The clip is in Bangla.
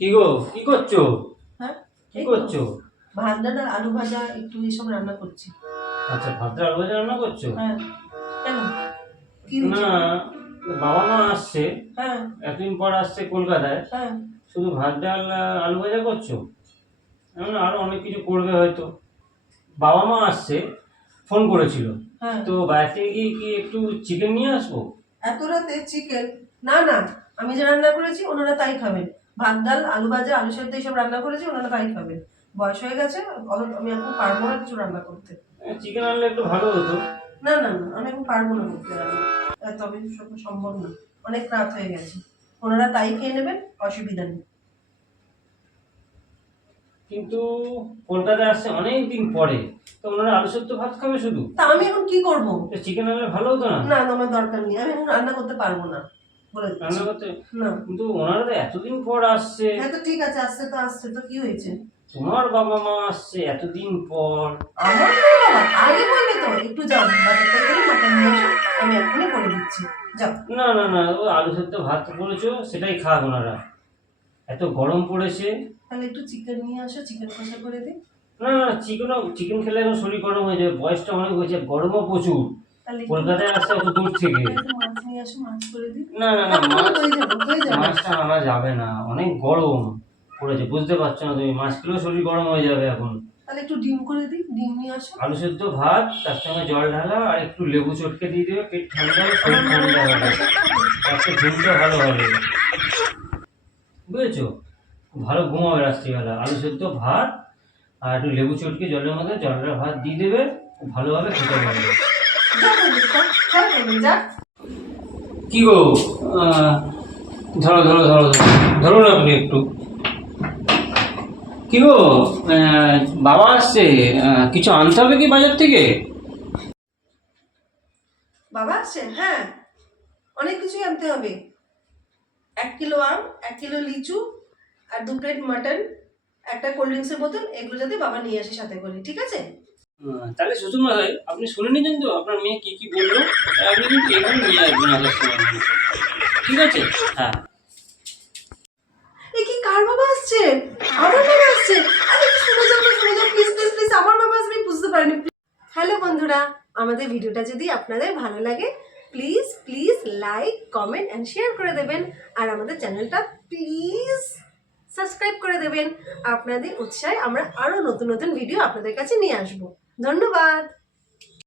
কি গো, কি করছো? হ্যাঁ, কি করছো? ভাত ডাল আর আলু ভাজা একটু এসব রান্না করছি। আচ্ছা, ভাত ডাল আলু ভাজা রান্না করছো? হ্যাঁ। কেন, কি না, হয়েছে? বাবা মা আসছে, হ্যাঁ এতদিন পর আসছে কলকাতায়। হ্যাঁ। শুধু ভাত ডাল আলু ভাজা করছো? আরো অনেক কিছু করবে হয়তো। বাবা মা আসছে, ফোন করেছিল। হ্যাঁ, তো বাইরে থেকে গিয়ে কি একটু চিকেন নিয়ে আসবো? এত রাতে চিকেন? না না, আমি যে রান্না করেছি ওনারা তাই খাবেন। ভাত ডাল আলু ভাজা আলু সেদ্ধ এইসব রান্না করেছি, ওনারা তাই খাবেন। বয়স হয়ে গেছে, আমি এখন পারবো না কিছু রান্না করতে। চিকেন আনলে একটু ভালো হতো। না না না, আমি এখন পারবো না করতে রান্না। তবে সম্ভব না, অনেক রাত হয়ে গেছে। ওনারা তাই খেয়ে নেবেন, অসুবিধা নেই। কিন্তু কলকাতায় আসছে অনেক দিন পরে, তো ওনারা আলু সেদ্ধ ভাত খাবে শুধু। তা আমি এখন কি করবো? চিকেন আনলে ভালো হতো না? না, আমার দরকার নেই, আমি এখন রান্না করতে পারবো না, বলে দিচ্ছি। রান্না করতে? না। কিন্তু ওনারা তো এতদিন পর আসছে। হ্যাঁ তো ঠিক আছে, আসছে তো আসছে, তো কি হয়েছে? তোমার বাবা মা আসছে এতদিন পর। আমার বাবা আগে বললে তো, একটু যাও বাজার থেকে মাটন নিয়ে এসো, আমি এখনই করে দিচ্ছি। যাও। না না না, ও আলু সেদ্ধ ভাত করেছো সেটাই খাক ওনারা। এত গরম পড়েছে। তাহলে একটু চিকেন নিয়ে আসো, চিকেন কষা করে দিই। না না, চিকেন খেলে এখন শরীর গরম হয়ে যাবে, বয়সটা অনেক হয়েছে, গরমও প্রচুর। তাহলে কলকাতায় আসছে এত দূর থেকে। একটু মাছ নিয়ে আসো, মাছ করে দিই। না না না, হয়ে যাবে হয়ে যাবে। মাছটা আনা যাবে না, অনেক গরম পড়েছে, বুঝতে পারছো না তুমি? মাছ খেলেও শরীর গরম হয়ে যাবে এখন। তাহলে একটু ডিম করে দিই, ডিম নিয়ে আসো। আলু সেদ্ধ ভাত, তার সঙ্গে জল ঢালা আর একটু লেবু চটকে দিয়ে দেবে, পেট ঠান্ডা হবে, শরীর ঠান্ডা হবে, রাত্রে ঘুমটা ভালো হবে, বুঝেছো? ভালো ঘুম হবে রাত্রিবেলা। আলু সেদ্ধ ভাত আর একটু লেবু চটকে জলের মধ্যে জলটা ভাত দিয়ে দেবে, খুব ভালোভাবে খেতে পারবে। কি গো, ধরো ধরো ধরো ধরুন আপনি একটু। কি গো, বাবা আসছে, কিছু আনতে হবে কি বাজার থেকে? বাবা আসছে? হ্যাঁ, অনেক কিছুই আনতে হবে। 1 কিলো আম, 1 কিলো লিচু, আর 2 প্লেট মাটন, একটা কোল্ড ড্রিঙ্কসের বোতল, এগুলো যাতে বাবা নিয়ে আসে সাথে করে, ঠিক আছে? তাহলে শ্বশুর মশাই, আপনি শুনে নিয়েছেন তো আপনার মেয়ে কি কি বললো? আপনি কিন্তু এগুলো নিয়ে আসবেন আসার সময়। ঠিক আছে? হ্যাঁ। এ কি, কার বাবা আসছে? আমার বাবা আসছে? আরে শুনে যাও প্লিজ প্লিজ প্লিজ, আমার বাবা আসবে, বুঝতে পারিনি। হ্যালো বন্ধুরা, আমাদের ভিডিওটা যদি আপনাদের ভালো লাগে please please like comment and share করে দেবেন, আর আমাদের চ্যানেলটা প্লিজ সাবস্ক্রাইব করে দেবেন। আপনাদের উৎসাহে আমরা আরও নতুন নতুন ভিডিও আপনাদের কাছে নিয়ে আসবো। ধন্যবাদ।